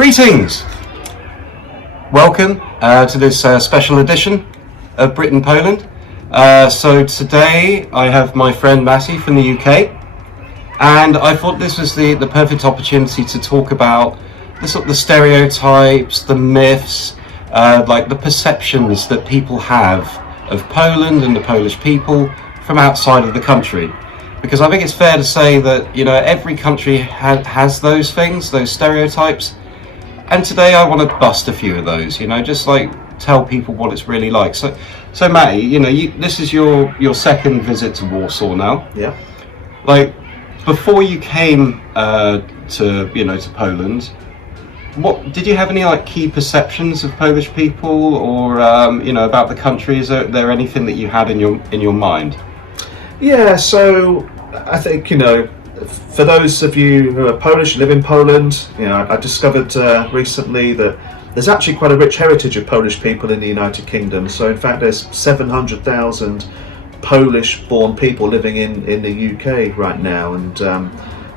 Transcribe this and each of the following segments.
Greetings! Welcome to this special edition of Brit and Poland. So today I have my friend Matty from the UK, and I thought this was the perfect opportunity to talk about the stereotypes, the myths, like the perceptions that people have of Poland and the Polish people from outside of the country. Because I think it's fair to say that, you know, every country has those things, those stereotypes. And today I want to bust a few of those, you know, just like tell people what it's really like. So Matty, you know, this is your second visit to Warsaw now. Yeah. Like, before you came to Poland, what did you have any like key perceptions of Polish people, or about the country? Is there anything that you had in your mind? Yeah, so I think, you know, for those of you who are Polish, live in Poland, you know, I discovered recently that there's actually quite a rich heritage of Polish people in the United Kingdom. So in fact, there's 700,000 Polish-born people living in the UK right now, and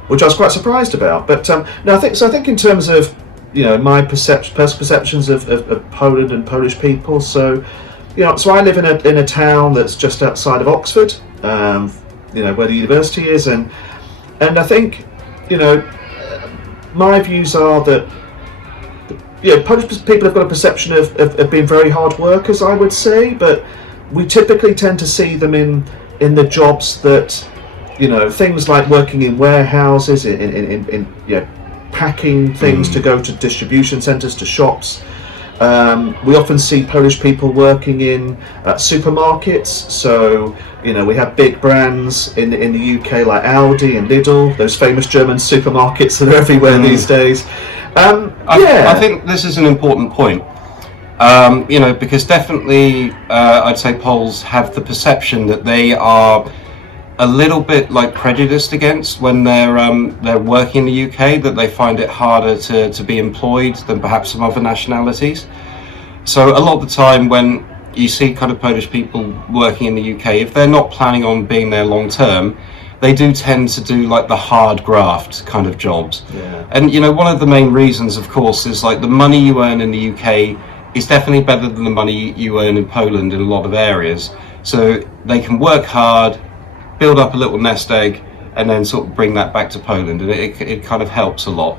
which I was quite surprised about. But no, I think in terms of, you know, my personal perceptions of Poland and Polish people. So, you know, so I live in a town that's just outside of Oxford. You know, where the university is, and I think, you know, my views are that, you know, Polish people have got a perception of being very hard workers, I would say, but we typically tend to see them in the jobs that, you know, things like working in warehouses, in you know, packing things to go to distribution centres, to shops. We often see Polish people working in supermarkets. So, you know, we have big brands in the UK like Aldi and Lidl, those famous German supermarkets that are everywhere these days. I think this is an important point. You know, because definitely I'd say Poles have the perception that they are a little bit like prejudiced against when they're working in the UK, that they find it harder to be employed than perhaps some other nationalities. So a lot of the time when you see kind of Polish people working in the UK, if they're not planning on being there long term, they do tend to do like the hard graft kind of jobs. Yeah. And you know, one of the main reasons, of course, is like the money you earn in the UK is definitely better than the money you earn in Poland in a lot of areas. So they can work hard, build up a little nest egg, and then sort of bring that back to Poland, and it kind of helps a lot.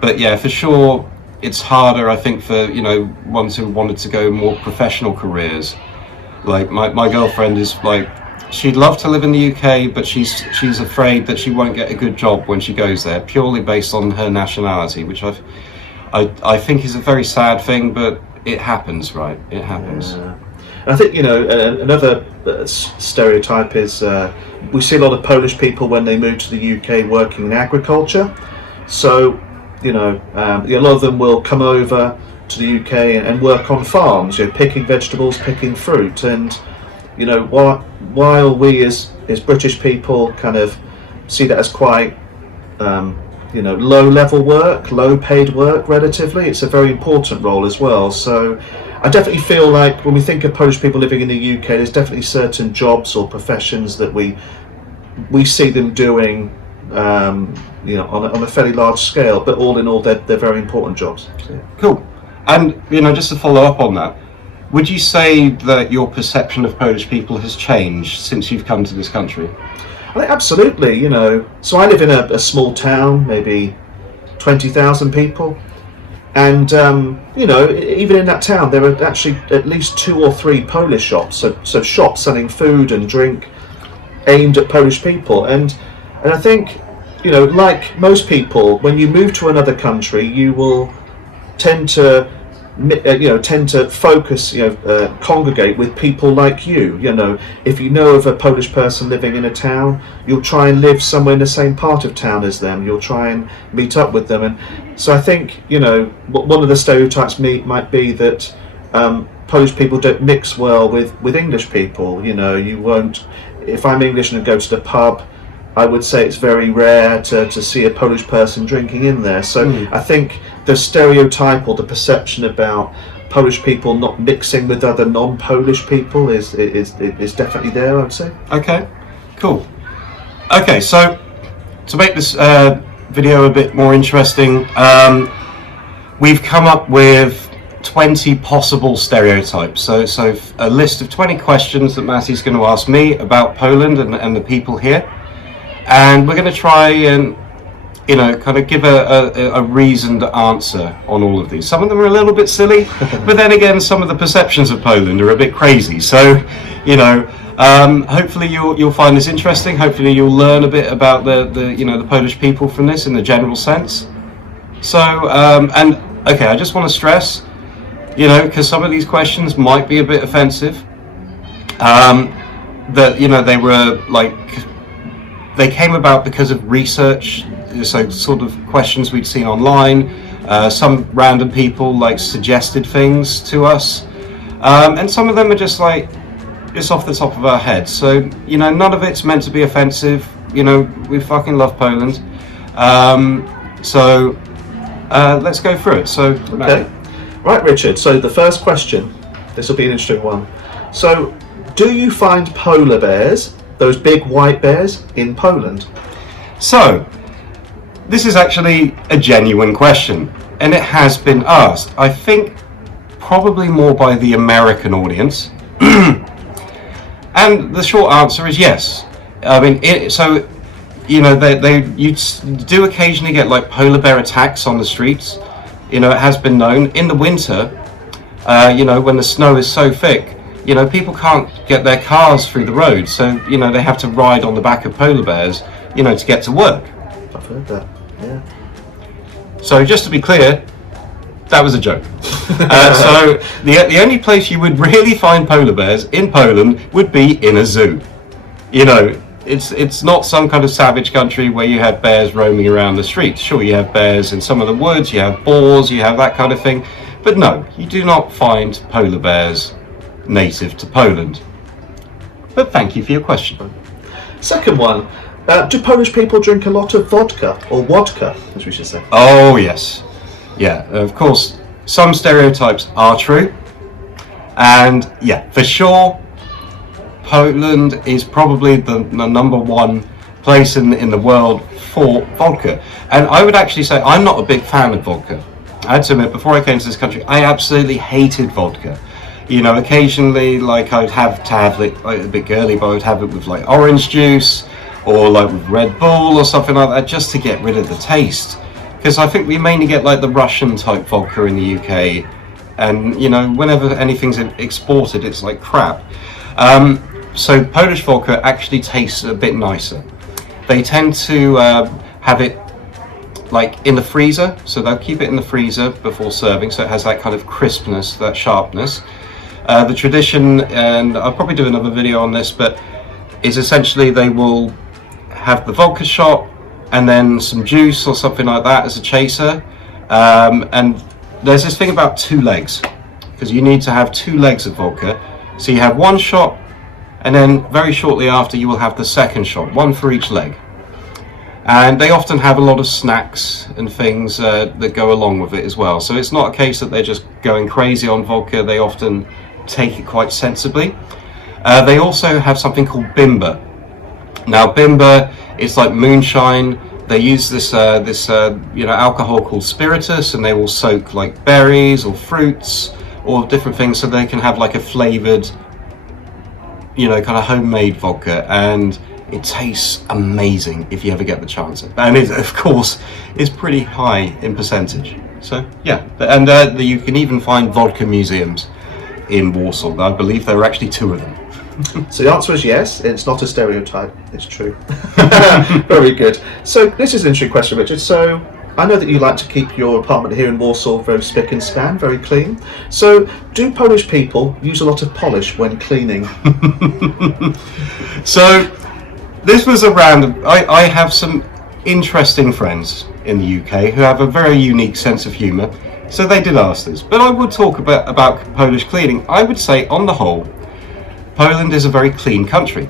But yeah, for sure, it's harder, I think, for, you know, ones who wanted to go more professional careers. Like my girlfriend is like, she'd love to live in the UK, but she's afraid that she won't get a good job when she goes there, purely based on her nationality, which I think is a very sad thing, but it happens, right? It happens. Yeah. I think, you know, another stereotype is we see a lot of Polish people when they move to the UK working in agriculture. So, you know, a lot of them will come over to the UK and work on farms, you know, picking vegetables, picking fruit. And, you know, while we as British people kind of see that as quite, you know, low-level work, low-paid work relatively, it's a very important role as well. So I definitely feel like when we think of Polish people living in the UK, there's definitely certain jobs or professions that we see them doing, you know, on a fairly large scale. But all in all, they're very important jobs. So, yeah. Cool. And, you know, just to follow up on that, would you say that your perception of Polish people has changed since you've come to this country? I think absolutely. You know, so I live in a small town, maybe 20,000 people. And, you know, even in that town, there are actually at least 2 or 3 Polish shops. So shops selling food and drink aimed at Polish people. And I think, you know, like most people, when you move to another country, you will tend to focus, you know, congregate with people like you. You know, if you know of a Polish person living in a town, you'll try and live somewhere in the same part of town as them. You'll try and meet up with them. And so I think, you know, one of the stereotypes might be that Polish people don't mix well with English people. You know, you won't. If I'm English and go to the pub, I would say it's very rare to see a Polish person drinking in there. So I think the stereotype or the perception about Polish people not mixing with other non-Polish people is definitely there, I would say. Okay, cool. Okay, so to make this video a bit more interesting, we've come up with 20 possible stereotypes. So a list of 20 questions that Massey's going to ask me about Poland and the people here. And we're going to try and, kind of give a reasoned answer on all of these. Some of them are a little bit silly, but then again, some of the perceptions of Poland are a bit crazy. So, hopefully you'll find this interesting. Hopefully you'll learn a bit about the Polish people from this in the general sense. So, I just want to stress, because some of these questions might be a bit offensive, that, they were they came about because of research, so sort of questions we'd seen online. Some random people suggested things to us, and some of them are just off the top of our heads. So, none of it's meant to be offensive. We fucking love Poland. Let's go through it. So, okay. Right, Richard. So the first question, this will be an interesting one. So, do you find polar bears, those big white bears, in Poland? So, this is actually a genuine question, and it has been asked. I think probably more by the American audience. And the short answer is yes. I mean, you do occasionally get polar bear attacks on the streets. It has been known in the winter, when the snow is so thick, people can't get their cars through the road, so they have to ride on the back of polar bears, to get to work. I've heard that. Yeah. So just to be clear, that was a joke. So the only place you would really find polar bears in Poland would be in a zoo. It's not some kind of savage country where you have bears roaming around the streets. Sure, you have bears in some of the woods, you have boars, you have that kind of thing. But no, you do not find polar bears native to Poland. But thank you for your question. Second one, do Polish people drink a lot of vodka, or wodka, as we should say? Oh, yes. Yeah, of course, some stereotypes are true. And yeah, for sure, Poland is probably the number one place in the world for vodka. And I would actually say I'm not a big fan of vodka. I had to admit, before I came to this country, I absolutely hated vodka. Occasionally, I'd have to have it a bit girly, but I would have it with orange juice or with Red Bull or something like that, just to get rid of the taste. Because I think we mainly get the Russian type vodka in the UK, and whenever anything's exported, it's crap. So Polish vodka actually tastes a bit nicer. They tend to have it in the freezer, so they'll keep it in the freezer before serving, so it has that kind of crispness, that sharpness. The tradition, and I'll probably do another video on this, but is essentially they will have the vodka shot and then some juice or something like that as a chaser. And there's this thing about 2 legs, because you need to have 2 legs of vodka. So you have 1 shot, and then very shortly after you will have the second shot, 1 for each leg. And they often have a lot of snacks and things that go along with it as well. So it's not a case that they're just going crazy on vodka. They often take it quite sensibly. They also have something called bimber. Now bimber is like moonshine. They use this alcohol called spiritus, and they will soak berries or fruits or different things, so they can have a flavored, kind of homemade vodka, and it tastes amazing if you ever get the chance. And it, of course, is pretty high in percentage. So yeah, and you can even find vodka museums in Warsaw. I believe there are actually 2 of them. So the answer is yes, it's not a stereotype, it's true. Very good. So this is an interesting question, Richard. So I know that you like to keep your apartment here in Warsaw very spick and span, very clean. So do Polish people use a lot of polish when cleaning? So this was a random... I have some interesting friends in the UK who have a very unique sense of humour, so they did ask this. But I would talk about Polish cleaning. I would say, on the whole, Poland is a very clean country.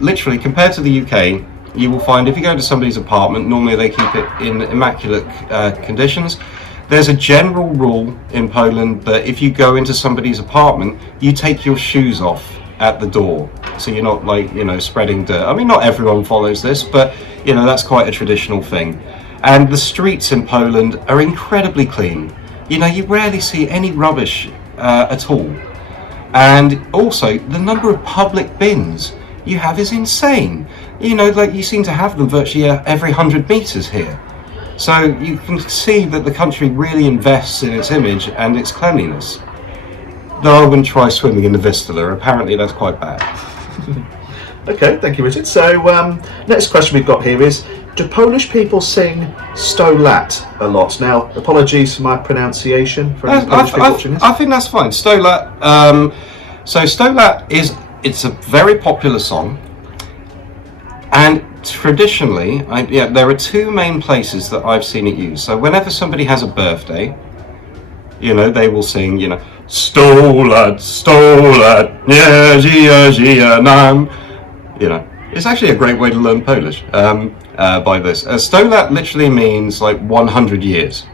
Literally, compared to the UK, you will find if you go to somebody's apartment, normally they keep it in immaculate conditions. There's a general rule in Poland that if you go into somebody's apartment, you take your shoes off at the door, so you're not spreading dirt. I mean, not everyone follows this, but that's quite a traditional thing. And the streets in Poland are incredibly clean. You know, you rarely see any rubbish at all. And also, the number of public bins you have is insane. You know, like you seem to have them virtually every 100 meters here. So you can see that the country really invests in its image and its cleanliness. Though I wouldn't try swimming in the Vistula. Apparently that's quite bad. Okay, thank you, Richard. So, next question we've got here is, do Polish people sing Sto Lat a lot? Now, apologies for my pronunciation for any Polish people watching this. I think that's fine. Sto Lat. So Sto Lat it's a very popular song, and traditionally, there are two main places that I've seen it used. So whenever somebody has a birthday, you know, they will sing, you know, Sto Lat, nie żyje nam. You know, it's actually a great way to learn Polish by this. Sto Lat literally means like 100 years.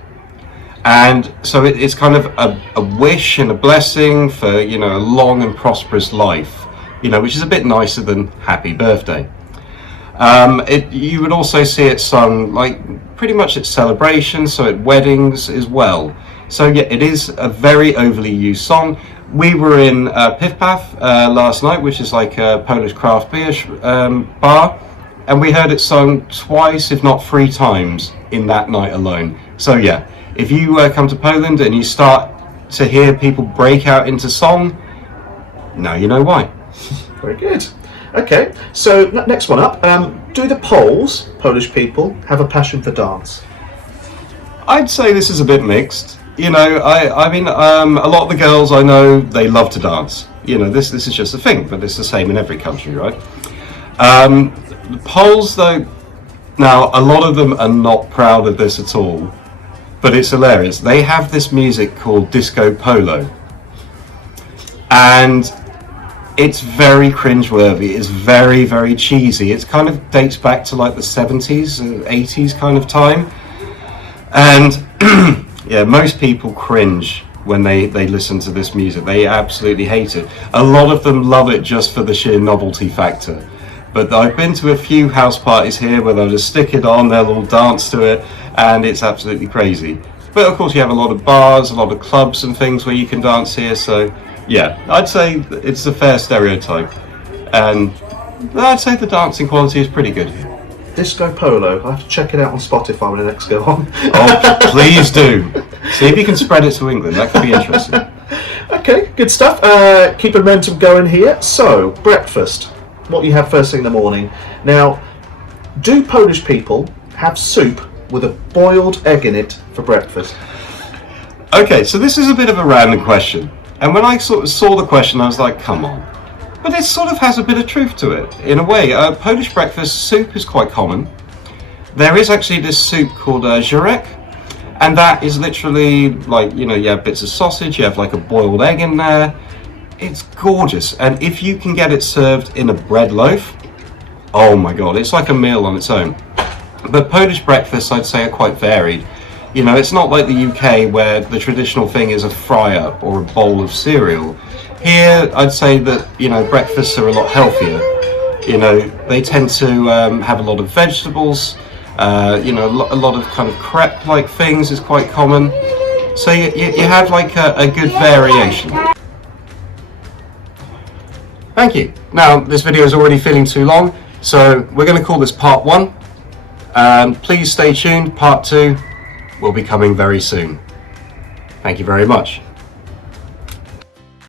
And so it's kind of a wish and a blessing for, you know, a long and prosperous life, you know, which is a bit nicer than happy birthday. You would also see it sung like pretty much at celebrations, so at weddings as well. So yeah, it is a very overly used song. We were in Piff Paff last night, which is like a Polish craft beer bar, and we heard it sung twice, if not 3 times, in that night alone. So yeah, if you come to Poland and you start to hear people break out into song, now you know why. Very good. Okay, so next one up. Do the Polish people, have a passion for dance? I'd say this is a bit mixed. You know, I mean, a lot of the girls I know, they love to dance. You know, this is just a thing, but it's the same in every country, right? The Poles, though, now a lot of them are not proud of this at all, but it's hilarious. They have this music called disco polo, and it's very cringeworthy. It's very, very cheesy. It kind of dates back to like the 70s, 80s kind of time, and yeah, most people cringe when they listen to this music. They absolutely hate it. A lot of them love it just for the sheer novelty factor. But I've been to a few house parties here where they'll just stick it on, they'll all dance to it, and it's absolutely crazy. But of course you have a lot of bars, a lot of clubs and things where you can dance here, so yeah, I'd say it's a fair stereotype. And I'd say the dancing quality is pretty good here. Disco polo. I have to check it out on Spotify when the next go on. Oh, please do. See if you can spread it to England. That could be interesting. Okay, good stuff. Keep the momentum going here. So, breakfast. What you have first thing in the morning. Now, do Polish people have soup with a boiled egg in it for breakfast? Okay, so this is a bit of a random question. And when I sort of saw the question, I was like, come on. But it sort of has a bit of truth to it, in a way. Polish breakfast soup is quite common. There is actually this soup called żurek, and that is literally like, you know, you have bits of sausage, you have like a boiled egg in there. It's gorgeous, and if you can get it served in a bread loaf, oh my god, it's like a meal on its own. But Polish breakfasts, I'd say, are quite varied. You know, it's not like the UK where the traditional thing is a fry-up or a bowl of cereal. Here, I'd say that, you know, breakfasts are a lot healthier. You know, they tend to have a lot of vegetables, you know, a lot of kind of crepe-like things is quite common. So you have like a good variation. Thank you. Now, this video is already feeling too long, so we're going to call this part 1. Please stay tuned, part 2 will be coming very soon. Thank you very much.